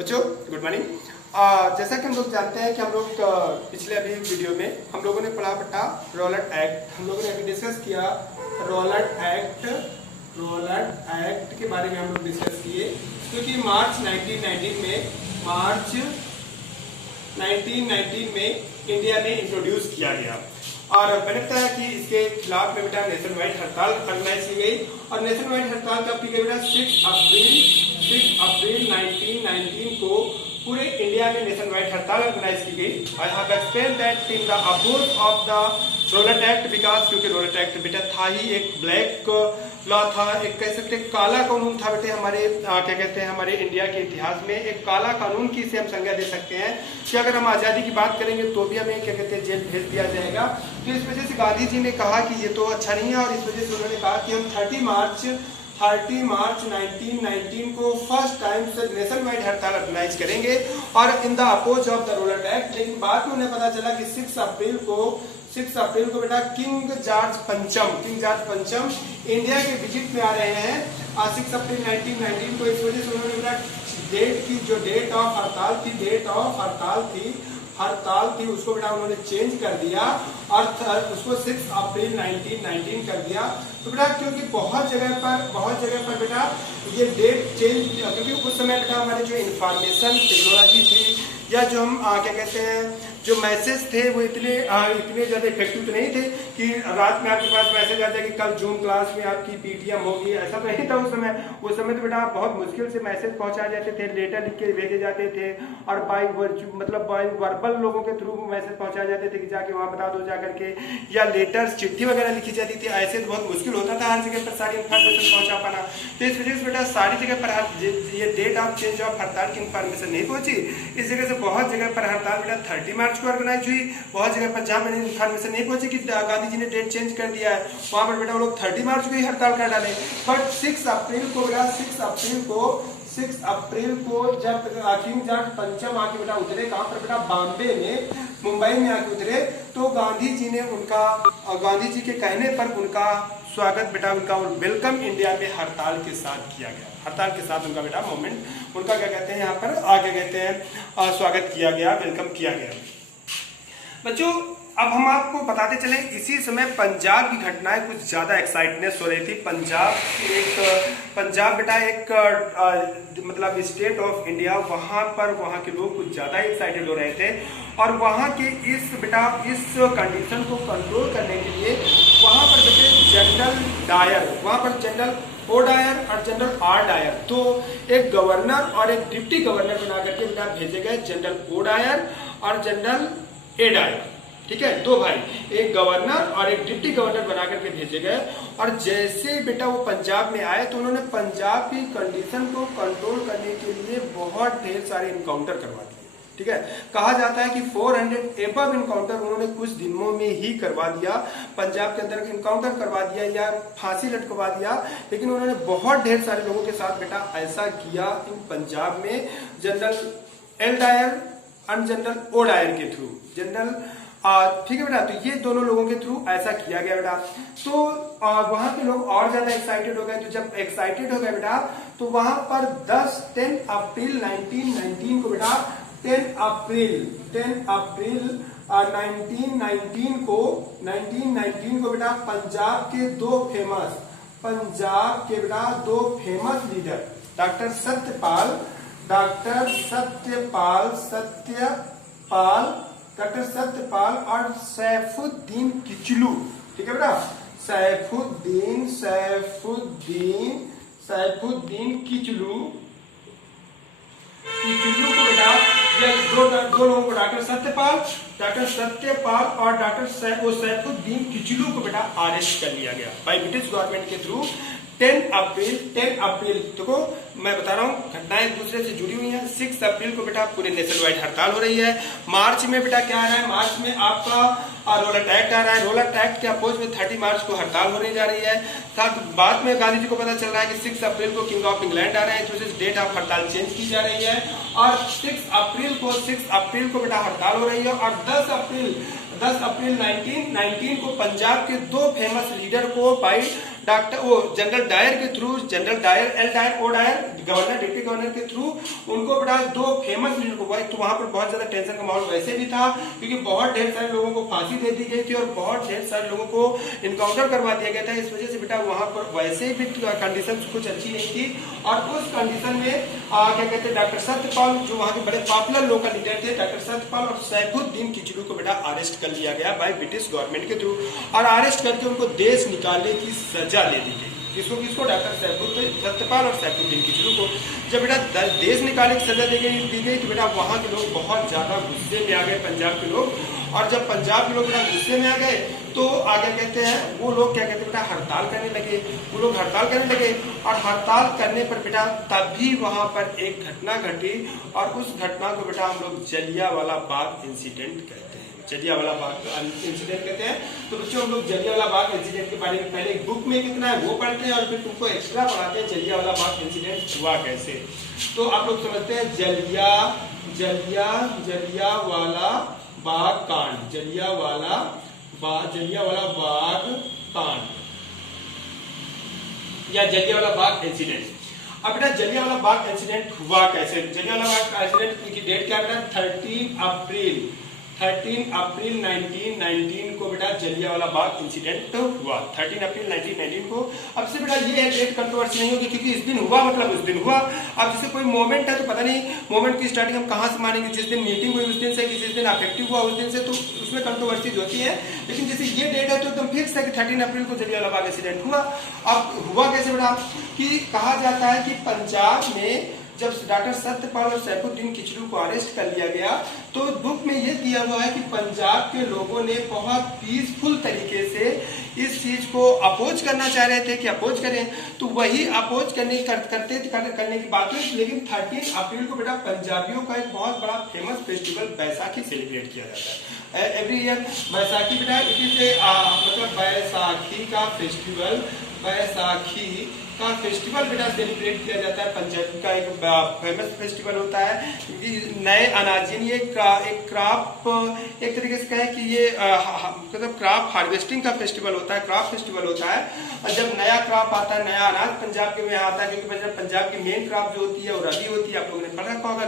बच्चों good morning. जैसा कि हम लोग जानते हैं कि हम लोग पिछले अभी वीडियो में हम लोगों ने पढ़ा पट्टा रॉलट एक्ट। हम लोगों ने अभी डिस्कस किया रॉलट एक्ट के बारे में हम लोग डिस्कस किए, क्योंकि मार्च 1919 में इंडिया में इंट्रोड्यूस किया गया और मैंने बताया कि इसके खिलाफ में बेटा नेशनल वाइड हड़ताल ऑर्गेनाइज की गई और नेशनल वाइड हड़ताल कब की गई बेटा 6 अप्रैल 1919 को पूरे इंडिया में नेशनल वाइड हड़ताल ऑर्गेनाइज की गई। I have explain that in the oppose of the Rowlatt act because क्योंकि रॉलट एक्ट बेटा था ही एक ब्लैक लॉ था, एक कह सकते काला कानून था बेटे हमारे क्या कहते हैं हमारे इंडिया के इतिहास में एक काला कानून की से हम संज्ञा दे सकते हैं कि अगर हम आज़ादी की बात करेंगे तो भी हमें क्या कहते हैं जेल भेज दिया जाएगा। तो इस वजह से गांधी जी ने कहा कि ये तो अच्छा नहीं है और इस वजह से उन्होंने कहा कि हम 30 मार्च 1919 को फर्स्ट टाइम से नेशनल वाइड हड़ताल ऑर्गेनाइज करेंगे और in the oppose of the Rowlatt act. लेकिन बाद में उन्हें पता चला कि 6 अप्रैल को बेटा किंग जॉर्ज पंचम इंडिया के विजिट में आ रहे हैं 6 अप्रैल 1919 को। इस वजह से उन्होंने बेटा डेट की जो डेट ऑफ हड़ताल थी उसको बेटा उन्होंने चेंज कर दिया और उसको 6 अप्रैल 1919 कर दिया। तो बेटा क्योंकि बहुत जगह पर बेटा ये डेट चेंज, क्योंकि उस समय बेटा हमारे जो इंफॉर्मेशन टेक्नोलॉजी थी या जो हम क्या कहते हैं जो मैसेज थे वो इतने ज़्यादा इफेक्टिव तो नहीं थे कि रात में आपके पास मैसेज आ जाए कि कल जूम क्लास में आपकी पीटीएम होगी, ऐसा तो नहीं था उस समय तो बेटा बहुत मुश्किल से मैसेज पहुंचाए जाते थे, लेटर लिख के भेजे जाते थे और बाय वर्बल लोगों के थ्रू मैसेज पहुंचाए जाते थे कि जाके वहाँ बता दो जा करके, या लेटर्स चिट्ठी वगैरह लिखी जाती थी। ऐसे तो बहुत मुश्किल होता था हर जगह पर सारी इन्फॉर्मेशन पहुँचा पाना। तो इस वजह से बेटा सारी जगह पर ये डेट ऑफ चेंज ऑफ हड़ताल की इन्फॉर्मेशन नहीं पहुंची। इस जगह से बहुत जगह पर हड़ताल बेटा 30 मार्च को ऑर्गेनाइज हुई, बहुत जगह पर जहाँ मैंने इन्फॉर्मेशन नहीं पहुंची कि गांधी जी ने डेट चेंज कर दिया है वहां पर बेटा वो लोग 30 मार्च को ही हड़ताल कर डाले। बट 6 अप्रैल को जब किंग जॉर्ज पंचम आके बेटा उतरे कहां पर बेटा बॉम्बे में, मुंबई में आके उतरे, तो गांधी जी के कहने पर उनका स्वागत बेटा उनका वेलकम इंडिया में हड़ताल के साथ किया गया। हड़ताल के साथ उनका बेटा मोमेंट उनका क्या कहते हैं यहाँ पर आगे कहते हैं स्वागत किया गया, वेलकम किया गया। बच्चों अब हम आपको बताते चले इसी समय पंजाब की घटनाएं कुछ ज्यादा एक्साइटनेस हो रही थी। पंजाब बेटा एक मतलब स्टेट ऑफ इंडिया, वहाँ के लोग कुछ ज्यादा एक्साइटेड हो रहे थे और वहाँ के इस कंडीशन को कंट्रोल करने के लिए वहाँ पर बेटे जनरल ओ डायर और जनरल आर डायर, तो एक गवर्नर और एक डिप्टी गवर्नर बना करके बेटा भेजे गए, जनरल ओ डायर और जनरल ए डायर। ठीक है, दो भाई, एक गवर्नर और एक डिप्टी गवर्नर बना करके भेजे गए और जैसे बेटा वो पंजाब में आए तो उन्होंने पंजाब की कंडीशन को कंट्रोल करने के लिए बहुत ढेर सारे इनकाउंटर करवा दिए। ठीक है, कहा जाता है कि 400 एबव इनकाउंटर उन्होंने कुछ दिनों में ही करवा दिया, पंजाब के अंदर इनकाउंटर करवा दिया या फांसी लटकवा दिया। लेकिन उन्होंने बहुत ढेर सारे लोगों के साथ बेटा ऐसा किया इन पंजाब में जनरल एल डायर और जनरल ओ डायर के थ्रू, ठीक है बेटा, तो ये दोनों लोगों के थ्रू ऐसा किया गया बेटा। तो वहां के लोग और ज्यादा एक्साइटेड हो गए। तो जब एक्साइटेड हो गए बेटा तो वहां पर 10 अप्रैल 1919 को बेटा 10 अप्रैल 1919 को बेटा पंजाब के दो फेमस लीडर डॉक्टर सत्यपाल और सैफुद्दीन किचलू। ठीक है बेटा, सैफुद्दीन किचलू को बेटा ये दो लोगों को डॉक्टर सत्यपाल और डॉक्टर सैफुद्दीन किचलू को बेटा अरेस्ट कर लिया गया बाय ब्रिटिश गवर्नमेंट के थ्रू 10 अप्रैल। देखो मैं बता रहा हूँ घटनाएं एक दूसरे से जुड़ी हुई हैं। 6 अप्रैल को बेटा पूरे नेशनल वाइड हड़ताल हो रही है। मार्च में बेटा क्या आ रहा है, मार्च में आपका रॉलट एक्ट आ रहा है। रॉलट एक्ट के अपोज में 30 मार्च को हड़ताल होने जा रही है। साथ बाद में गांधी जी को पता चल रहा है कि 6 अप्रैल को किंग ऑफ इंग्लैंड आ रहे हैं, तो डेट ऑफ हड़ताल चेंज की जा रही है और 6 अप्रैल को बेटा हड़ताल हो रही है और 10 अप्रैल 1919 को पंजाब के दो फेमस लीडर को बाई जनरल डायर के through, General Dyer L Dyer O Dyer governor deputy governor के थ्रू उनको बेटा 2 फेमस लीडर को, तो वहां पर बहुत ज्यादा टेंशन का माहौल वैसे भी था क्योंकि बहुत ढेर सारे लोगों को फांसी दे दी गई थी और बहुत ढेर सारे लोगों को इनकाउंटर करवा दिया गया था। इस वजह से बेटा वहां पर वैसे भी कंडीशन कुछ अच्छी नहीं थी और उस कंडीशन में क्या कहते हैं डॉक्टर सत्यपाल जो वहां के बड़े पॉपुलर लोकल लीडर थे, डॉक्टर सत्यपाल और सैफुद्दीन किचलू को बेटा अरेस्ट कर लिया गया बाय ब्रिटिश गवर्नमेंट के थ्रू और अरेस्ट करके उनको देश निकालने की सजा दे दी गई। किसको डॉक्टर सत्यपाल और सैफुद्दीन किचलू को। जब बेटा देश निकालने की सजा दी गई तो बेटा वहां के लोग बहुत ज्यादा गुस्से में आ गए, पंजाब के लोग। और जब पंजाब के लोग बेटा गुस्से में आ गए तो आगे कहते हैं वो लोग क्या कहते हैं बेटा हड़ताल करने लगे। वो लोग हड़ताल करने लगे और हड़ताल करने पर बेटा तभी वहां पर एक घटना घटी और उस घटना को बेटा हम लोग जलियांवाला बाग इंसिडेंट कहते हैं। जलियांवाला बाग इंसिडेंट कहते हैं। तो बच्चों हम लोग जलियांवाला बाग इंसिडेंट के बारे में पहले बुक में कितना है वो पढ़ते हैं और फिर तुमको एक्स्ट्रा पढ़ाते हैं जलियांवाला बाग इंसिडेंट हुआ कैसे। तो आप लोग समझते हैं जलियांवाला बाग कांड, जलियांवाला बाग कांड या जलियांवाला बाग इंसिडेंट। अब बेटा जलियांवाला बाग इंसिडेंट हुआ कैसे। जलियांवाला बाग इंसिडेंट की डेट क्या बेटा 13 अप्रैल 1919 को बेटा जलियांवाला बाग इंसिडेंट हुआ 13 अप्रैल 1919 को। अब से बेटा ये डेट कंट्रोवर्सी नहीं होगी क्योंकि इस दिन हुआ मतलब उस दिन हुआ। अब जैसे कोई मोमेंट है तो पता नहीं मोमेंट की स्टार्टिंग हम कहां से मानेंगे, जिस दिन मीटिंग हुई उस दिन से, किसी दिन अफेक्टिव हुआ उस दिन से, तो उसमें कंट्रोवर्सीज होती है। लेकिन जैसे ये डेट है तो एकदम फिक्स है कि 13 अप्रैल को जलियांवाला बाग इंसिडेंट हुआ। अब हुआ कैसे बेटा कि कहा जाता है कि पंजाब में जब डॉक्टर सत्यपाल और सैफुद्दीन किचलू को अरेस्ट कर लिया गया तो बुक में ये दिया हुआ है कि पंजाब के लोगों ने बहुत पीसफुल तरीके से इस चीज को अपोज करना चाह रहे थे कि अपोज करें, तो वही अपोज करने की बात है। लेकिन 13 अप्रैल को बेटा पंजाबियों का एक बहुत बड़ा फेमस फेस्टिवल बैसाखी सेलिब्रेट किया जाता है एवरी ईयर। बैसाखी बेटा इट इज मतलब बैसाखी का फेस्टिवल बेटा सेलिब्रेट किया जाता है। पंजाब का एक फेमस फेस्टिवल होता है क्योंकि नए अनाज यानी एक क्रॉप एक तरीके से कहें कि ये मतलब क्रॉप हार्वेस्टिंग का फेस्टिवल होता है, क्रॉप फेस्टिवल होता है। और जब नया क्रॉप आता है, नया अनाज पंजाब के में आता है क्योंकि पंजाब की मेन क्रॉप जो होती है वो रबी होती है। आप लोगों ने पढ़ा होगा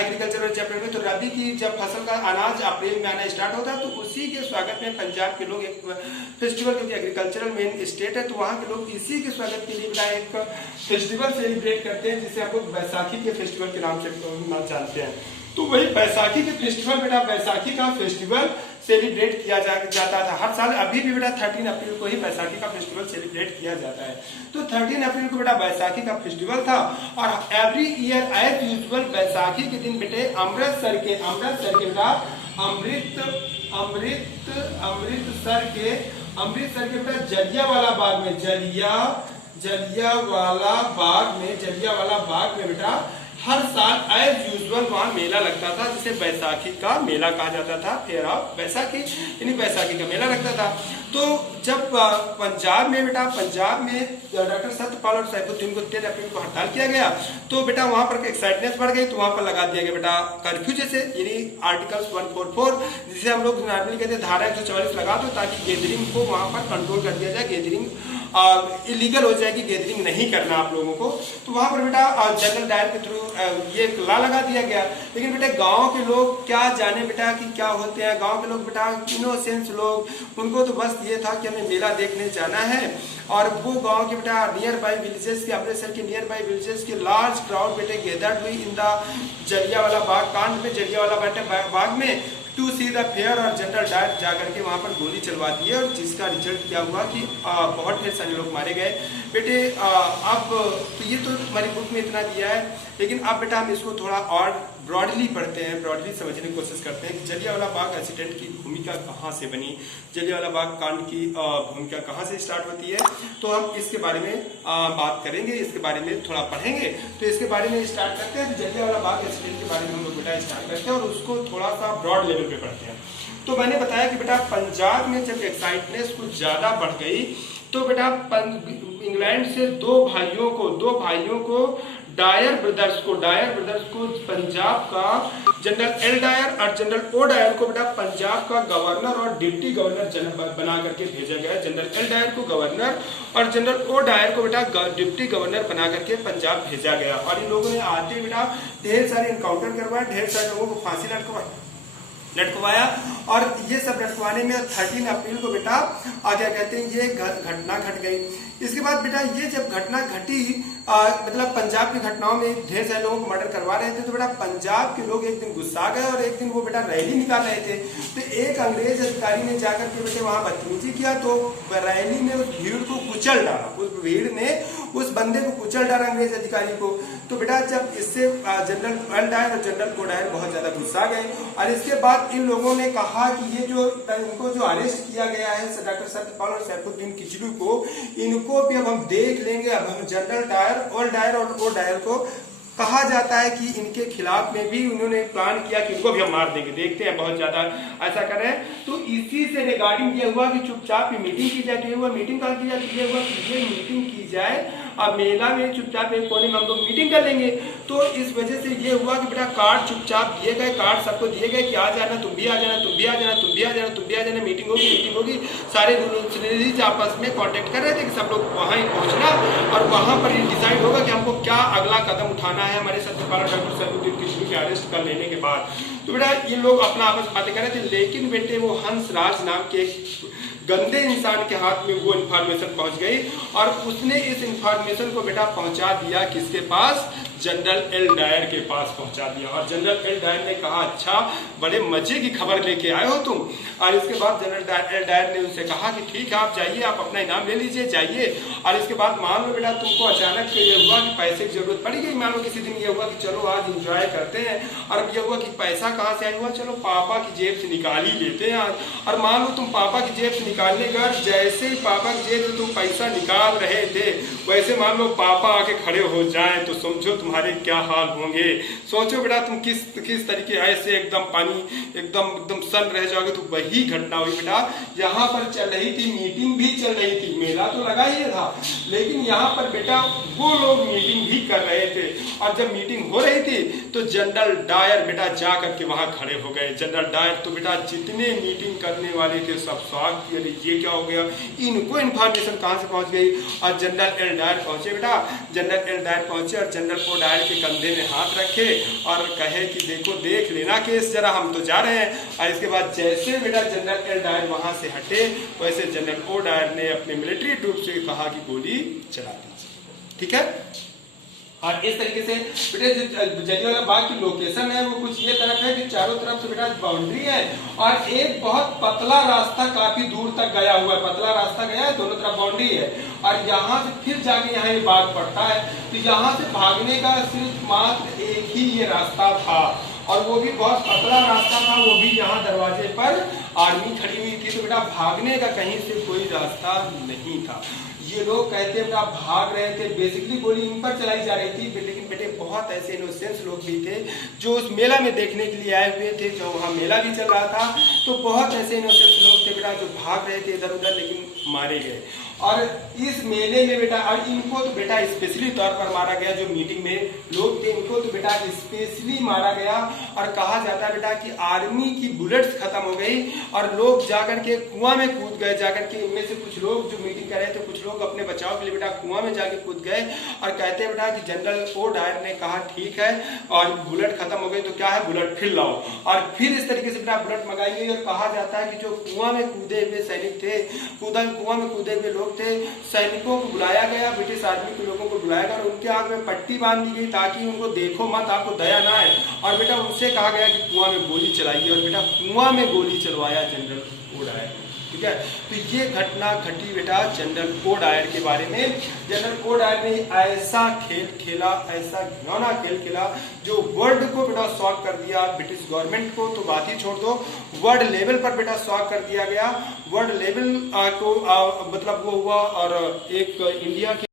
एग्रीकल्चरल चैप्टर में। तो रबी की जब फसल का अनाज अप्रैल में आना स्टार्ट होता है तो उसी के स्वागत में पंजाब के लोग एक फेस्टिवल, क्योंकि एग्रीकल्चरल मेन स्टेट है तो वहाँ के लोग इसी के स्वागत के लिए एक फेस्टिवल सेलिब्रेट करते हैं जिसे आप लोग बैसाखी के फेस्टिवल के नाम से जानते हैं। तो वही बैसाखी के फेस्टिवल बेटा बैसाखी का फेस्टिवल सेलिब्रेट किया जाता था हर साल। अभी भी बेटा 13 अप्रैल को ही बैसाखी का फेस्टिवल सेलिब्रेट किया जाता है। तो 13 अप्रैल को बेटा बैसाखी का फेस्टिवल था और every year as usual Baisakhi के दिन बेटे अमृतसर के बेटा अमृतसर के बेटा जलियांवाला बाग में बेटा हर साल एज यूजुअल वहां मेला लगता था जिसे बैसाखी का मेला कहा जाता था। फेयर ऑफ बैसाखी यानी बैसाखी का मेला लगता था। तो जब पंजाब में डॉक्टर सत्यपाल और सैफुद्दीन को 13 अप्रैल को हड़ताल किया गया तो बेटा वहां पर एक्साइटनेस बढ़ गई तो वहां पर लगा दिया गया बेटा कर्फ्यू जैसे यानी आर्टिकल्स 144 जिसे हम लोग नॉर्मली कहते हैं धारा 144 लगा दो ताकि गैदरिंग को वहां पर कंट्रोल कर दिया जाए, गैदरिंग इलीगल हो जाएगी, गैदरिंग नहीं करना आप लोगों को। तो वहां पर बेटा जनरल डायर के थ्रू ये ला लगा दिया गया। लेकिन बेटा गांव के लोग क्या जाने बेटा कि क्या होते हैं। गांव के लोग बेटा इनोसेंस लोग, उनको तो बस ये था कि हमें मेला देखने जाना है और वो गांव के बेटा नियर बाई विलेजेस के अमृतसर के नियर बाई विलेजेस के लार्ज क्राउड बेटे गैदर्ड हुई इन द जलियांवाला बाग कांड में, जलियांवाला बाग में टू सी द फेयर। और जनरल डायर जाकर के वहां पर गोली चलवा दी है और जिसका रिजल्ट क्या हुआ कि बहुत ढेर सारे लोग मारे गए बेटे। अब तो ये तो हमारी बुक में इतना दिया है, लेकिन अब बेटा हम इसको थोड़ा और ब्रॉडली पढ़ते हैं, ब्रॉडली समझने की कोशिश करते हैं कि जलियांवाला बाग इंसिडेंट की भूमिका कहाँ से बनी, जलियांवाला बाग कांड की भूमिका कहाँ से स्टार्ट होती है। तो हम इसके बारे में बात करेंगे, इसके बारे में थोड़ा पढ़ेंगे। तो इसके बारे में स्टार्ट करते हैं। तो जलियांवाला बाग इंसिडेंट के बारे में हम लोग बेटा स्टार्ट करते हैं और उसको थोड़ा सा ब्रॉड लेवल पे पढ़ते हैं। तो मैंने बताया कि बेटा पंजाब में जब एक्साइटनेस कुछ ज्यादा बढ़ गई तो बेटा इंग्लैंड से दो भाइयों को डायर ब्रदर्स को पंजाब का जनरल एल डायर और जनरल ओ डायर को बेटा पंजाब का गवर्नर और डिप्टी गवर्नर बना करके भेजा गया। जनरल एल डायर को गवर्नर और जनरल ओ डायर को बेटा डिप्टी गवर्नर बना करके पंजाब भेजा गया। और इन लोगों ने आते बेटा ढेर सारे इनकाउंटर करवाए, ढेर सारे लोगों को फांसी लटकवाया और ये सब लटकवाने में 13 अप्रैल को बेटा क्या कहते हैं ये घटना घट गई। इसके बाद बेटा ये जब घटना घटी मतलब पंजाब की घटनाओं में ढेर सारे लोगों को मर्डर करवा रहे थे, तो बेटा पंजाब के लोग एक दिन गुस्सा गए और एक दिन वो बेटा रैली निकाल रहे थे। तो एक अंग्रेज अधिकारी ने जाकर के बेटे वहां बदतमीजी किया, तो रैली में उस भीड़ को कुचल डाला, उस भीड़ ने उस बंदे को कुचल डाला अंग्रेज अधिकारी को। तो बेटा जब इससे जनरल एल डायर और जनरल ओ डायर बहुत ज्यादा गुस्सा गए और इसके बाद इन लोगों ने कहा कि ये जो इनको जो अरेस्ट किया गया है डॉक्टर सत्यपाल और सैफुद्दीन किचलू को, इनको भी अब हम देख लेंगे। अब हम जनरल डायर, एल डायर और ओ डायर को कहा जाता है कि इनके खिलाफ में भी उन्होंने प्लान किया कि इनको भी हम मार देंगे, देखते हैं बहुत ज्यादा ऐसा करें। तो इसी से रिगार्डिंग ये हुआ कि चुपचाप मीटिंग की जाती है। मीटिंग कहाँ की जाती है? ये मीटिंग की जाए अब मेला में चुपचाप एक कोने में हम लोग मीटिंग कर लेंगे। तो इस वजह से ये हुआ कि बेटा कार्ड चुपचाप दिए गए, कार्ड सबको दिए गए कि आ जाना, तुम भी आ जाना, तुम भी आ जाना, तुम भी आ जाना, तुम भी आ जाना, मीटिंग होगी। सारे रूल्स आपस में कांटेक्ट कर रहे थे कि सब लोग वहां ही पहुंचना और वहां पर डिसाइड होगा कि हमको क्या अगला कदम उठाना है हमारे सत्यपाल और डॉक्टर सैफुद्दीन किचलू के अरेस्ट कर लेने के बाद। तो बेटा ये लोग अपना आपस बातें कर रहे थे, लेकिन बेटे वो हंसराज नाम के गंदे इंसान के हाथ में वो इन्फॉर्मेशन पहुंच गई और उसने इस इन्फॉर्मेशन को बेटा पहुंचा दिया किसके पास? जनरल एल डायर के पास पहुंचा दिया। और जनरल एल डायर ने कहा अच्छा बड़े मजे की खबर लेके आए हो तुम। और इसके बाद जनरल एल डायर ने उनसे कहा कि ठीक है आप जाइए, आप अपना इनाम ले लीजिए, जाइए। और इसके बाद मान लो बेटा तुमको अचानक ये हुआ कि पैसे की जरूरत पड़ी गई, मान लो किसी दिन ये हुआ कि चलो आज इंजॉय करते हैं, और अब ये हुआ कि पैसा कहाँ से आया हुआ, चलो पापा की जेब से निकाल ही लेते हैं आज। और मान लो तुम पापा की जेब से निकालने गए, जैसे ही पापा की जेब से तुम पैसा निकाल रहे थे वैसे मान लो पापा आके खड़े हो जाए तो समझो तुम्हारे क्या हाल होंगे। सोचो बेटा तुम किस तरीके ऐसे एकदम पानी एकदम सन रह जाओगे। तो वही घटना हुई बेटा, यहाँ पर चल रही थी मीटिंग भी चल रही थी, मेला तो लगा ही था, लेकिन यहाँ पर बेटा वो लोग मीटिंग भी कर रहे थे। और जब मीटिंग हो रही थी तो जनरल डायर बेटा जा करके वहां खड़े हो गए। जनरल डायर तो बेटा जितने मीटिंग करने वाले थे सब स्वागत किए, ये क्या हो गया, इनको इन्फॉर्मेशन कहां से पहुंच गई। और जनरल एल डायर पहुंचे बेटा, जनरल एल डायर पहुंचे और जनरल ओ डायर के कंधे में हाथ रखे और कहे कि देखो देख लेना केस जरा, हम तो जा रहे हैं। और इसके बाद जैसे बेटा जनरल एल डायर वहां से हटे वैसे जनरल ओ डायर ने अपने मिलिट्री ट्रूप से कहा कि गोली चला दीजिए, ठीक है। और इस तरीके से बेटा जलियांवाला बाग की लोकेशन है वो कुछ ये तरफ है कि चारों तरफ से बेटा बाउंड्री है और एक बहुत पतला रास्ता काफी दूर तक गया हुआ है, पतला रास्ता गया है, दोनों तरफ बाउंड्री है। और यहाँ से फिर जाके यहाँ ये बाग पड़ता है। तो यहाँ से भागने का सिर्फ मात्र एक ही ये रास्ता था और वो भी बहुत पतला रास्ता था, वो भी यहाँ दरवाजे पर आर्मी खड़ी हुई थी। तो बेटा भागने का कहीं से कोई रास्ता नहीं था। ये लोग कहते हैं आप भाग रहे थे, बेसिकली गोली इन पर चलाई जा रही थी, लेकिन बेटे बहुत ऐसे इनोसेंस लोग भी थे जो उस मेला में देखने के लिए आए हुए थे, जो वहाँ मेला भी चल रहा था। तो बहुत ऐसे इनोसेंस लोग थे बेटा जो भाग रहे थे इधर उधर, लेकिन मारे गए। और इस मेले में बेटा और इनको तो बेटा स्पेशली तौर पर मारा गया, जो मीटिंग में लोग थे इनको तो बेटा स्पेशली मारा गया। और कहा जाता है बेटा कि आर्मी की बुलेट्स खत्म हो गई और लोग जाकर के कुआं में कूद गए, जाकर के इनमें से कुछ लोग जो मीटिंग कर रहे थे कुछ लोग अपने बचाव के लिए बेटा कुआं में जाके कूद गए और कहते हैं बेटा कि जनरल ओ डायर ने कहा ठीक है और बुलेट खत्म हो गई तो क्या है बुलेट फिर लाओ। और फिर इस तरीके से बेटा बुलेट मंगाई गई और कहा जाता है कि जो कुआं में कूदे हुए सैनिक थे, कुआं में कूदे हुए लोग थे, सैनिकों को बुलाया गया, ब्रिटिश आर्मी के लोगों को बुलाया गया और उनके आग में पट्टी बांध दी गई ताकि उनको देखो मत, आपको दया ना आए। और बेटा उनसे कहा गया कि कुआं में गोली चलाइए और बेटा कुआं में गोली चलवाया जनरल ओ डायर, ठीक है। तो ये घटना घटी बेटा जनरल ओ डायर के बारे में। जनरल ओ डायर ने ऐसा खेल खेला, ऐसा घिनौना खेल खेला जो वर्ल्ड को बेटा शॉक कर दिया, ब्रिटिश गवर्नमेंट को तो बात ही छोड़ दो, वर्ल्ड लेवल पर बेटा शॉक कर दिया गया। वर्ल्ड लेवल को मतलब वो हुआ और एक इंडिया के